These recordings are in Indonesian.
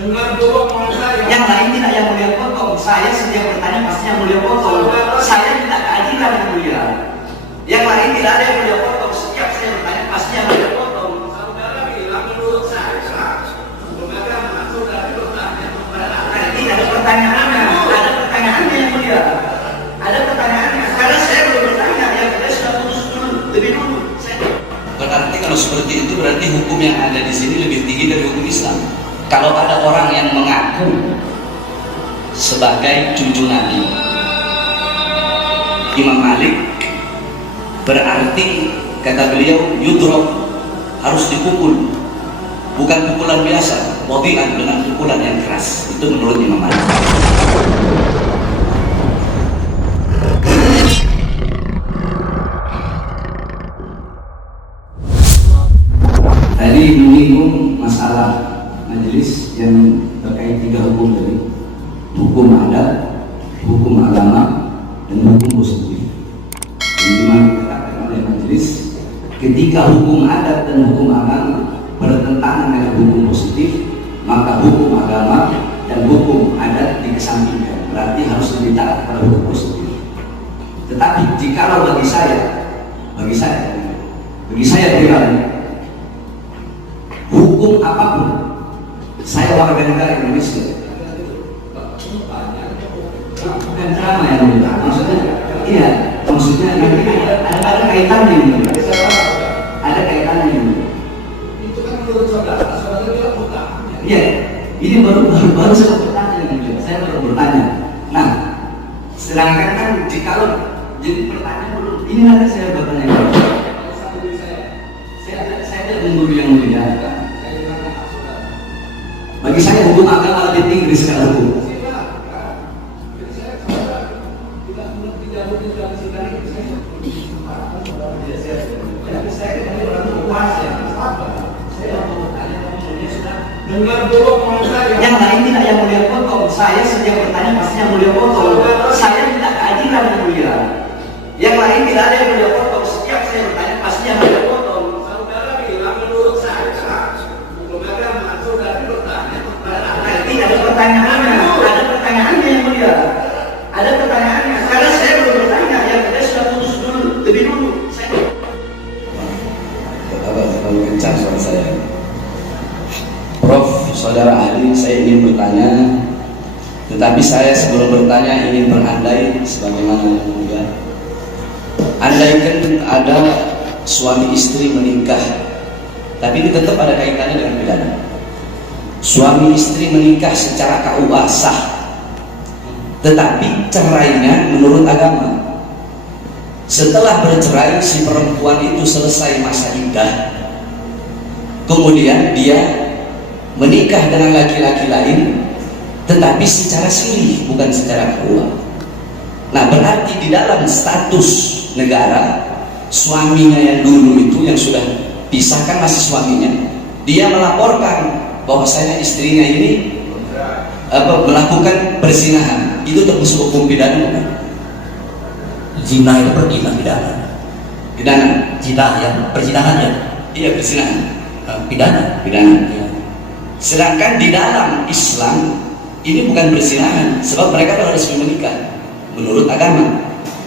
Yang lain tidak yang mulia potong. Saya setiap bertanya pasti yang mulia potong. Saya tidak keadilan yang mulia. Yang lain tidak ada yang mulia potong. Setiap saya bertanya pasti yang mulia potong. Saudara bilang menurut saya, lembaga saudara bertanya kepada Ini ada pertanyaannya. Ada pertanyaannya yang mulia. Ada pertanyaannya. Karena saya belum bertanya. Yang saya sudah putus dulu. Lebih dulu. Berarti kalau seperti itu berarti hukum yang ada di sini lebih tinggi dari hukum Islam. Kalau ada orang yang mengaku sebagai cucu Nabi Imam Malik, berarti kata beliau yudrob, harus dipukul, bukan pukulan biasa, wadi'an, dengan pukulan yang keras. Itu menurut Imam Malik. Tadi menyinggung masalah majelis yang terkait 3 hukum tadi, hukum adat, hukum agama, dan hukum positif. Yang dimana dikatakan oleh majelis, ketika hukum adat dan hukum agama bertentangan dengan hukum positif, maka hukum agama dan hukum adat dikesampingkan. Berarti harus lebih taat pada hukum positif. Tetapi jikalau bagi saya pribadi, hukum apapun, saya warga negara Indonesia, bukan drama yang mulia. Maksudnya ada kaitannya, ada kaitannya. itu kan menurut saudara tidak utang. Iya, ini baru saya bertanya, saya baru bertanya. Nah, sedangkan kan jikalau jadi pertanyaan dulu, ini nanti saya bertanya. Saya tidak mengguru yang mulia. Bagi saya hukum agama lebih tinggi sekali hukum. Yang lain tidak yang mulia potong. Saya setiap bertanya pasti yang mulia potong. Saya tidak keadilan yang mulia. Yang lain tidak ada yang mulia potong. Setiap saya bertanya pasti yang mulia potong. Saudara bilang menurut saya, lembaga saudara bertanya kepada Tidak ada pertanyaannya. Ada pertanyaannya yang mulia. Ada pertanyaannya. Karena saya belum bertanya. Yang saya sudah putus dulu. Lebih dulu. Terlalu kencang suara saya. Prof, saudara ahli, saya ingin bertanya, tetapi saya sebelum bertanya ingin berandai sebagaimana yang mulia. Andaikan ada suami istri menikah, tapi ini tetap ada kaitannya dengan pidana. Suami istri menikah secara KUA sah, tetapi cerainya menurut agama. Setelah bercerai, si perempuan itu selesai masa iddah, kemudian dia menikah dengan laki-laki lain, tetapi secara sirih, bukan secara KUA. Nah, berarti di dalam status negara, suaminya yang dulu itu yang sudah pisahkan masih suaminya, dia melaporkan bahwasanya istrinya ini melakukan perzinahan. Itu termasuk hukum pidana bukan? Zina itu pidana. Pidana. Zina ya, perzinahan ya. Iya, perzinahan. Pidana. Ya. Sedangkan di dalam Islam ini bukan perzinahan, sebab mereka telah resmi menikah menurut agama.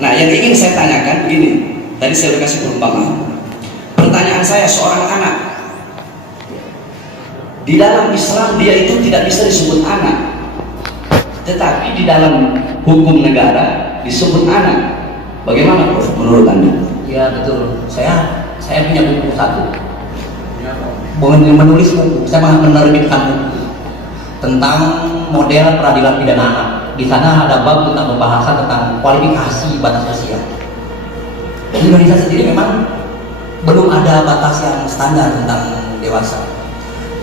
Nah, yang ingin saya tanyakan begini, tadi saya sudah kasih perumpamaan. Pertanyaan saya, seorang anak di dalam Islam dia itu tidak bisa disebut anak, tetapi di dalam hukum negara disebut anak. Bagaimana, Prof, menurut Anda? Ya betul. Saya punya buku satu. Menulis buku, saya menerbitkan buku tentang model peradilan pidana anak. Di sana ada bab tentang pembahasan tentang kualifikasi batas usia. Di Indonesia sendiri memang belum ada batas yang standar tentang dewasa.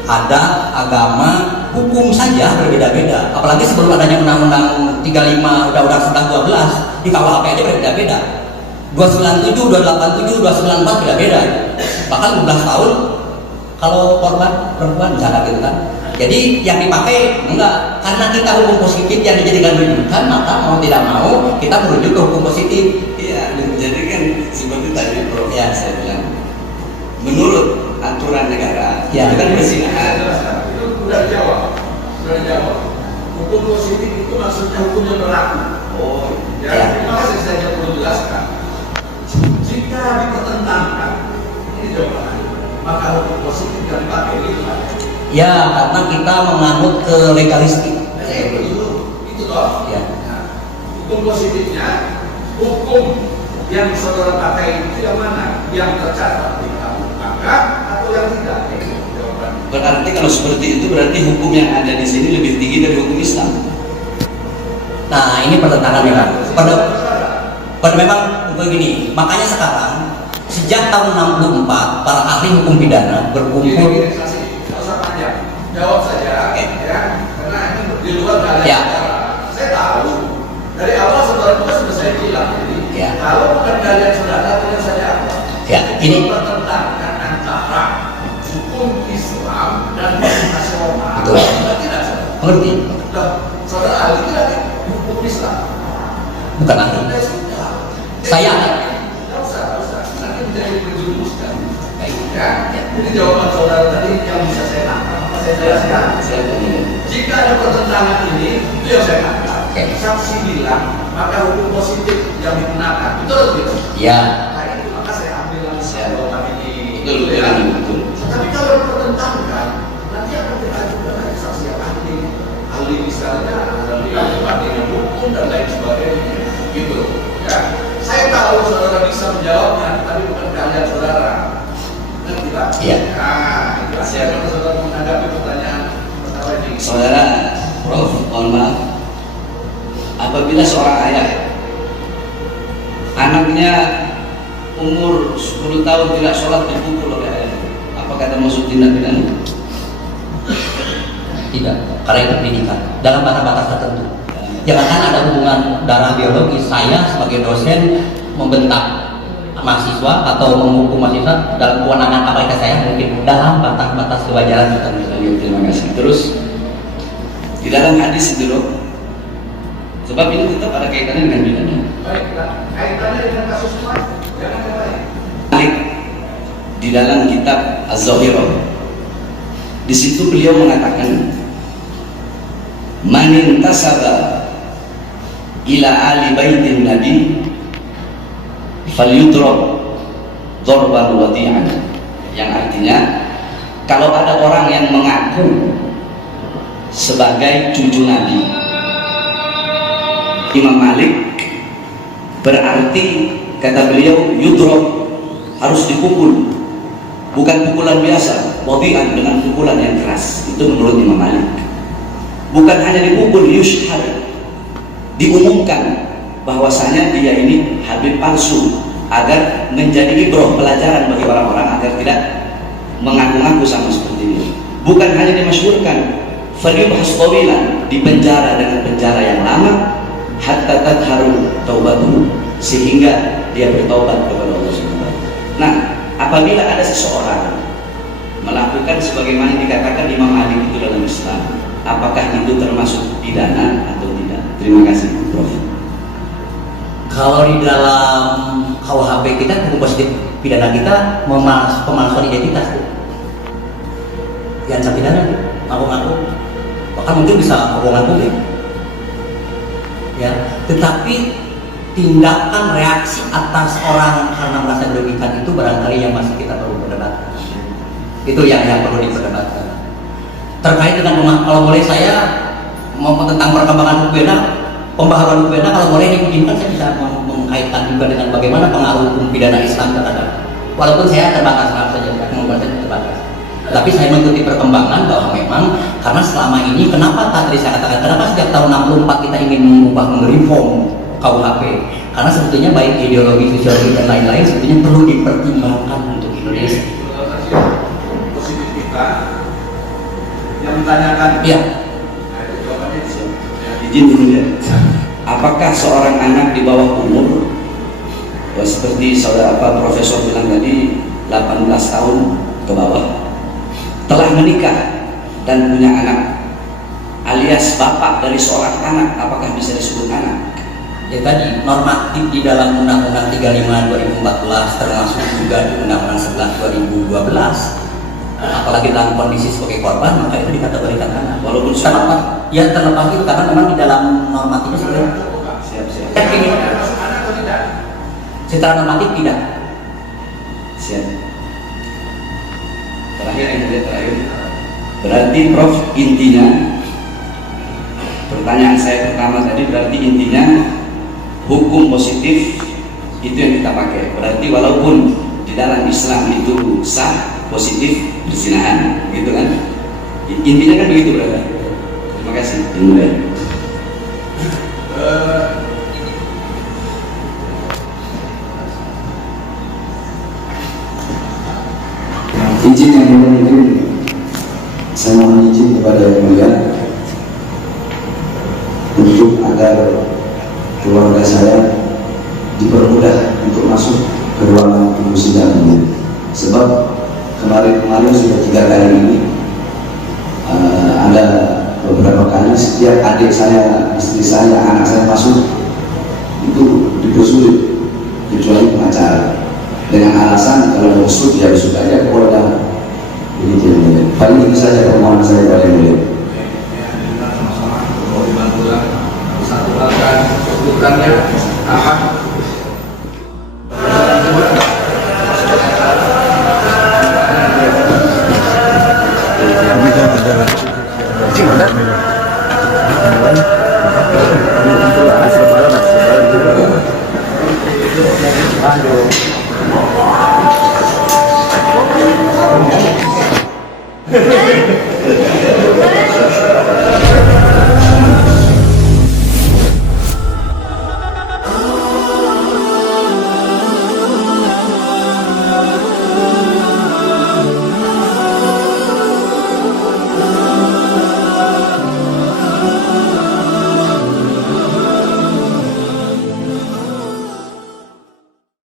Ada agama, hukum saja berbeda-beda. Apalagi sebelum adanya Undang-Undang 35, Undang-Undang 12 di KUHP aja berbeda-beda. 297, 287, 294 beda-beda. Bahkan 15 tahun kalau korban perempuan misalnya gitu kan. Jadi yang dipakai enggak, karena kita hukum positif yang dijadikan rujukan, maka mau tidak mau kita merujuk ke hukum positif. Iya, jadi kan seperti tadi Prof, ya saya bilang, menurut aturan negara ya, itu kan perzinahan. Itu sudah jawab. Sudah dijawab. Hukum positif itu maksudnya hukum yang berlaku. Oh, Ya, terima kasih saya perlu jelaskan. Jika dipertentangkan, ini jawabannya, maka hukum positif yang dipakai itu ada. Ya, karena kita menganut ke legalistik. Itu toh. Ya. Nah, hukum positifnya, hukum yang saudara pakai itu yang mana? Yang tercatat di KUHP atau yang tidak? Itu jawabannya. berarti kalau seperti itu berarti hukum yang ada di sini lebih tinggi dari hukum Islam. Nah, ini pertentangan memang. Pada memang begini, makanya sekarang sejak tahun 64 para ahli hukum pidana berkumpul. Gini, saksi, nggak usah panjang. Jawab saja, ya, karena ini di luar kalian. Ya. Saya tahu dari awal saudara juga sudah saya bilang, jadi Ya. kalau bukan kalian saudara, kalian saja apa? Ya, ini Bertentangan antara hukum Islam dan hukum nasional. Betul. Tidak, saudara. mengerti? Nah, saudara ahli tidak hukum Islam. Bukan ahli. Ya sudah. Saya. Tidak usah. Nanti menjadi berjurumuskan. Baik. Ya. Jadi jawaban saudara tadi yang bisa saya tangkap, saya jelaskan. Jika ada pertentangan ini, itu yang saya tangkap. Oke. Saksi bilang, maka hukum positif yang digunakan. Betul gitu. Ya. Nah itu maka saya ambil langsung Ya. jawaban ini. Betul, ya. betul. Tapi kalau pertentangkan, nanti akan diajukan dari saksi yang ahli misalnya, ahli bandingan hukum dan lain sebagainya. Gitu. Ya. Saya tahu saudara bisa menjawabnya, tapi bukan kalian saudara. Ngerti Pak? Iya. Nah, itu siapa saudara menanggapi pertanyaan pertama ini? Saudara Prof, mohon maaf. Apabila seorang ayah anaknya umur 10 tahun tidak sholat dipukul oleh ayah, apakah termasuk tindak pidana? Tidak, karena itu pendidikan dalam batas-batas tertentu. Jangankan ada hubungan darah biologis, saya sebagai dosen membentak mahasiswa atau menghukum mahasiswa dalam kewenangan kapasitas saya mungkin dalam batas-batas kewajaran tertentu. Terima kasih. Terus di dalam hadis itu loh, sebab ini tetap ada kaitannya dengan pidana. Baik, kaitannya dengan kasus lain, jangan yang lain. Malik di dalam kitab Az-Zahirah, di situ beliau mengatakan, man intasaba ila ali baitin nabi falyudrab dzarban wadi'an, yang artinya kalau ada orang yang mengaku sebagai cucu nabi Imam Malik, berarti kata beliau yudrob, harus dipukul, bukan pukulan biasa, wadi'an, dengan pukulan yang keras. Itu menurut Imam Malik. Bukan hanya dipukul, yushhad, diumumkan bahwasanya dia ini habib palsu, agar menjadi ibroh, pelajaran bagi orang-orang agar tidak mengaku-ngaku sama seperti ini. Bukan hanya dimasyhurkan, falyubhas tawilan, dipenjara dengan penjara yang lama, hatta tadharu taubatuhu, sehingga dia bertaubat kepada Allah Subhanahu. Nah, apabila ada seseorang melakukan sebagaimana dikatakan Imam Malik itu dalam Islam, apakah itu termasuk pidana atau tidak? Terima kasih, Prof. Kalau di dalam KUHP kita, hukum positif pidana kita pemalsuan identitas, diancam pidana, ngaku-ngaku, bahkan mungkin bisa kebohongan publik. Ya, tetapi tindakan reaksi atas orang karena merasa dirugikan itu barangkali yang masih kita perlu perdebatkan. Itu yang perlu diperdebatkan. Terkait dengan kalau boleh saya mau tentang perkembangan hukum pidana, pembaharuan hukum pidana, kalau boleh diizinkan saya bisa mengkaitkan juga dengan bagaimana pengaruh hukum pidana Islam terhadap, walaupun saya terbatas, maaf saja, saya terbatas. Tapi saya mengikuti perkembangan bahwa memang karena selama ini kenapa tadi saya katakan kenapa sejak tahun 64 kita ingin mengubah, mereform KUHP, karena sebetulnya baik ideologi, sosiologi dan lain-lain sebetulnya perlu dipertimbangkan untuk Indonesia. Positif kita yang ditanyakan. Ya. Nah, itu jawabannya di sini. Izin dulu ya. Apakah seorang anak di bawah umur, seperti saudara Profesor bilang tadi, 18 tahun ke bawah, telah menikah dan punya anak, alias bapak dari seorang anak, apakah bisa disebut anak? Ya tadi normatif di dalam Undang-Undang 35 2014 termasuk juga di Undang-Undang 11 2012 apalagi dalam kondisi sebagai korban, maka itu dikategorikan anak. Walaupun terlepas itu karena memang di dalam normatifnya sebenarnya Siap. ini Anak atau tidak? secara normatif tidak. Siap. Terakhir yang mulia, terakhir. Berarti Prof, intinya pertanyaan saya pertama tadi, berarti intinya hukum positif itu yang kita pakai. Berarti walaupun di dalam Islam itu sah, positif perzinahan, gitu kan? Intinya kan begitu, berarti. Terima kasih. Yang mulia. Izin yang mulia itu, saya mohon izin kepada yang mulia untuk agar keluarga saya dipermudah untuk masuk ke ruangan tunggu sidang ini. Sebab kemarin sudah 3 kali ini ada beberapa kali setiap adik saya, istri saya, anak saya masuk itu dipersulit kecuali pengacara dengan alasan kalau mau shoot ya shoot aja, kalau begitu. Paling itu saja permohonan saya kepada yang mulia.